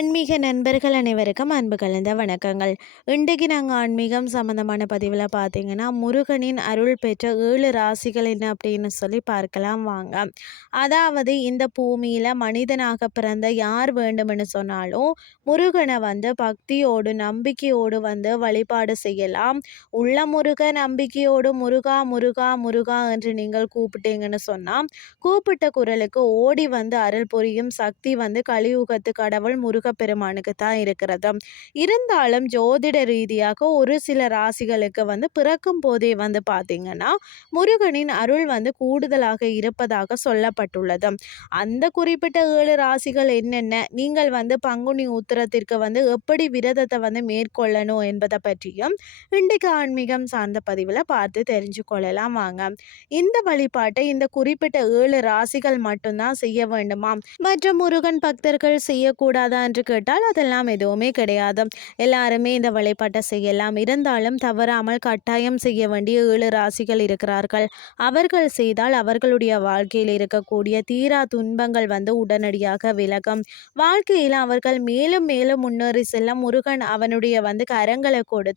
ஆன்மீக நண்பர்கள் அனைவருக்கும் அன்பு கலந்த வணக்கங்கள். இன்றைக்கு நாங்கள் ஆன்மீகம் சம்மந்தமான பதிவில் பார்த்தீங்கன்னா முருகனின் அருள் பெற்ற ஏழு ராசிகள் என்ன அப்படின்னு சொல்லி பார்க்கலாம் வாங்க. அதாவது இந்த பூமியில் மனிதனாக பிறந்த யார் வேண்டும்னு சொன்னாலும் முருகனை வந்து பக்தியோடு நம்பிக்கையோடு வந்து வழிபாடு செய்யலாம். உள்ள முருக நம்பிக்கையோடு முருகா முருகா முருகா என்று நீங்கள் கூப்பிட்டீங்கன்னு சொன்னால் கூப்பிட்ட குரலுக்கு ஓடி வந்து அருள் புரியும் சக்தி வந்து கலியுகத்து கடவுள் முருகப்பெருமானுக்கு தான் இருக்கிறது. இருந்தாலும் ஜோதிட ரீதியாக ஒரு சில ராசிகளுக்கு வந்து பிறக்கும் போதே வந்து பார்த்தீங்கன்னா முருகனின் அருள் வந்து கூடுதலாக இருப்பதாக சொல்லப்பட்டுள்ளது. அந்த குறிப்பிட்ட ஏழு ராசிகள் என்னென்ன நீங்கள் வந்து பங்குனி உத்திரத்திற்கு வந்து எப்படி விரதத்தை வந்து மேற்கொள்ளணும் என்பதை பற்றியும் இன்றைக்கு ஆன்மீகம் சார்ந்த பதிவில் பார்த்து தெரிஞ்சு கொள்ளலாம் வாங்க. இந்த வழிபாட்டை இந்த குறிப்பிட்ட ஏழு ராசிகள் மட்டும்தான் செய்ய வேண்டுமா? மற்ற முருகன் பக்தர்கள் செய்யக்கூடாதா என்று கேட்டால் அதெல்லாம் எதுவுமே கிடையாது. எல்லாருமே இந்த வழிபாட்டை செய்யலாம். இருந்தாலும் தவறாமல் கட்டாயம் செய்ய வேண்டிய ஏழு ராசிகள் இருக்கிறார்கள். அவர்கள் செய்தால் அவர்களுடைய வாழ்க்கையில் இருக்கக்கூடிய தீரா துன்பங்கள் வந்து உடனடியாக விலகும். வாழ்க்கையில் அவர்கள் மேலும் மேலும் முன்னேறி செல்ல முருகன் அவனுடைய வந்து கரங்களை கொடுத்து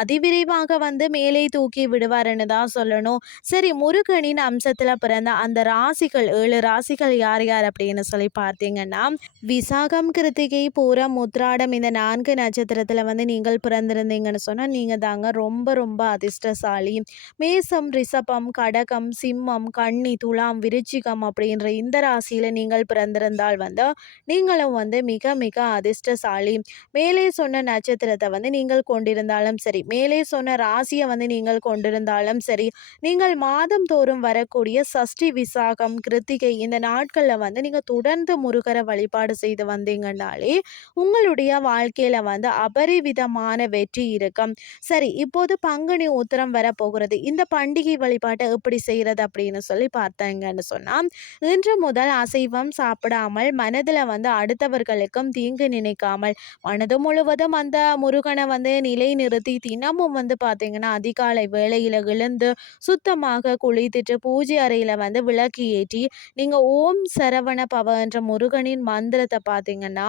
அதிவிரைவாக வந்து மேலே தூக்கி விடுவார்னு தான் சொல்லணும். சரி முருகனின் அம்சத்தில் பிறந்த அந்த ராசிகள் ஏழு ராசிகள் யார் யார் அப்படின்னு சொல்லி பார்த்தீங்கன்னா விசாகம் கிருத்திகை பூரம் உத்ராடம் இந்த நான்கு நட்சத்திரத்தில் வந்து நீங்கள் பிறந்திருந்தீங்கன்னு சொன்னால் நீங்கள் தாங்க ரொம்ப ரொம்ப அதிர்ஷ்டசாலி. மேசம் ரிஷபம் கடகம் சிம்மம் கன்னி துலாம் விருச்சிகம் அப்படின்ற இந்த ராசியில் நீங்கள் பிறந்திருந்தால் வந்து நீங்களும் வந்து மிக மிக அதிர்ஷ்டசாலி. மேலே சொன்ன நட்சத்திரத்தை வந்து நீங்கள் கொண்டிருந்தாலும் சரி மேலே சொன்ன ராசியை வந்து நீங்கள் கொண்டிருந்தாலும் சரி நீங்கள் மாதம் தோறும் வரக்கூடிய சஷ்டி விசாகம் கிருத்திகை இந்த நாட்களில் வந்து நீங்கள் தொடர்ந்து முருகரை வழிபாடு செய்து வந்தீங்கன்னா இருந்தாலே உங்களுடைய வாழ்க்கையில் வந்து அபரிவிதமான வெற்றி இருக்கும். சரி இப்போது பங்குனி உத்திரம் போகிறது. இந்த பண்டிகை வழிபாட்டை எப்படி செய்கிறது அப்படின்னு சொல்லி பார்த்தாங்கன்னு சொன்னால் இன்று முதல் அசைவம் சாப்பிடாமல் மனதில் வந்து அடுத்தவர்களுக்கும் தீங்கு நினைக்காமல் மனது முழுவதும் அந்த முருகனை வந்து நிலை நிறுத்தி தினமும் வந்து பார்த்தீங்கன்னா அதிகாலை வேளையில் எழுந்து சுத்தமாக குளித்துட்டு பூஜை அறையில் வந்து விளக்கு ஏற்றி நீங்கள் ஓம் சரவண பவ என்ற முருகனின் மந்திரத்தை பார்த்தீங்கன்னா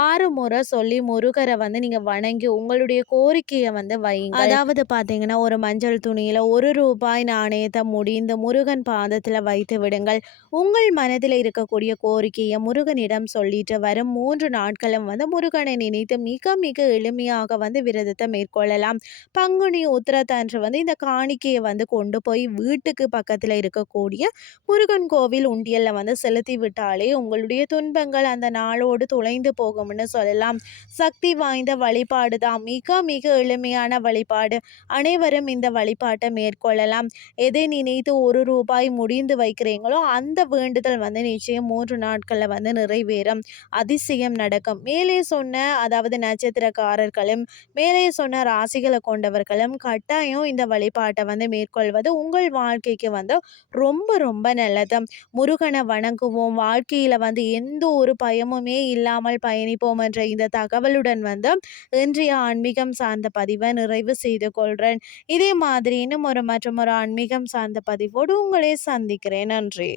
ஆறு முறை சொல்லி முருகரை வந்து நீங்கள் வணங்கி உங்களுடைய கோரிக்கையை வந்து வைங்க அதாவது பார்த்தீங்கன்னா ஒரு மஞ்சள் துணியில் ஒரு ரூபாய் நாணயத்தை முடிந்த முருகன் பாதத்தில் வைத்து விடுங்கள். உங்கள் மனதில் இருக்கக்கூடிய கோரிக்கையை முருகனிடம் சொல்லிட்டு வரும் மூன்று நாட்களும் வந்து முருகனை நினைத்து மிக மிக எளிமையாக வந்து விரதத்தை மேற்கொள்ளலாம். பங்குனி உத்திரத்தன்று வந்து இந்த காணிக்கையை வந்து கொண்டு போய் வீட்டுக்கு பக்கத்தில் இருக்கக்கூடிய முருகன் கோவில் உண்டியலில் வந்து செலுத்தி விட்டாலே உங்களுடைய துன்பங்கள் அந்த நாளோடு துளைந்து தொலைந்து போகும்னு சொல்லலாம். சக்தி வாய்ந்த வழிபாடு தான். மிக மிக எளிமையான வழிபாடு. அனைவரும் இந்த வழிபாட்டை மேற்கொள்ளலாம். எதை நினைத்து ஒரு ரூபாய் முடிந்து வைக்கிறீங்களோ அந்த வேண்டுதல் வந்து நிச்சயம் மூன்று நாட்களில் வந்து நிறைவேறும். அதிசயம் நடக்கும். மேலே சொன்ன அதாவது நட்சத்திரக்காரர்களும் மேலே சொன்ன ராசிகளை கொண்டவர்களும் கட்டாயம் இந்த வழிபாட்டை வந்து மேற்கொள்வது உங்கள் வாழ்க்கைக்கு வந்து ரொம்ப ரொம்ப நல்லது. முருகனை வணங்குவோம். வாழ்க்கையில் வந்து எந்த ஒரு பயமுமே இல்லாமல் பயணிப்போம் என்ற இந்த தகவலுடன் வந்து இன்றைய ஆன்மீகம் சார்ந்த பதிவை நிறைவு செய்து கொள்கிறேன் இதே மாதிரி இன்னும் ஒரு மற்றும் ஒரு ஆன்மீகம் சார்ந்த பதிவோடு உங்களை சந்திக்கிறேன். நன்றி.